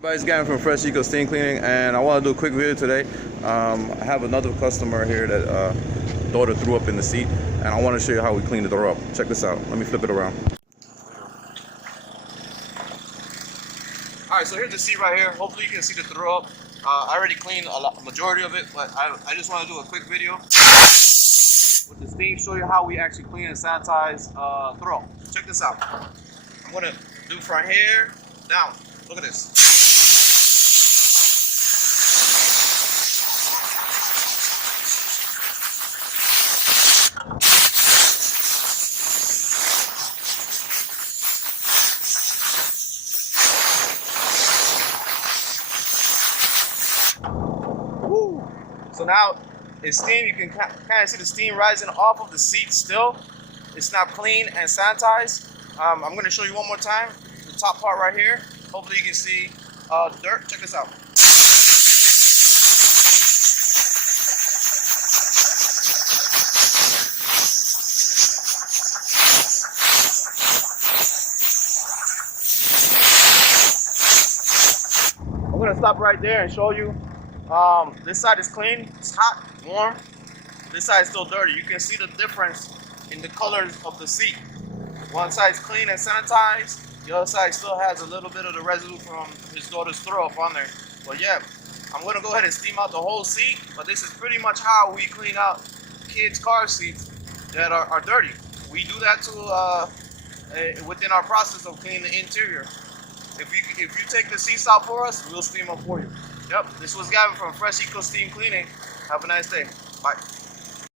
Everybody's Gavin from Fresh Eco Steam Cleaning, and I want to do a quick video today. I have another customer here that daughter threw up in the seat, and I want to show you how we clean the door up. Check this out. Let me flip it around. Alright, so here's the seat right here. Hopefully you can see the throw up. I already cleaned a majority of it, but I just want to do a quick video with the steam, show you how we actually clean and sanitize throw up. Check this out. I'm going to do from here down. Look at this. So now it's steam. You can kind of see the steam rising off of the seat still. It's not clean and sanitized. I'm going to show you one more time. The top part right here. Hopefully you can see the dirt. Check this out. I'm going to stop right there and show you. This side is clean, it's hot, warm. This side is still dirty. You can see the difference in the colors of the seat. One side is clean and sanitized. The other side still has a little bit of the residue from his daughter's throw up on there. But yeah, I'm going to go ahead and steam out the whole seat. But this is pretty much how we clean out kids' car seats that are dirty. We do that to within our process of cleaning the interior. If you take the seats out for us, we'll steam them for you. Yep, this was Gavin from Fresh Eco Steam Cleaning. Have a nice day. Bye.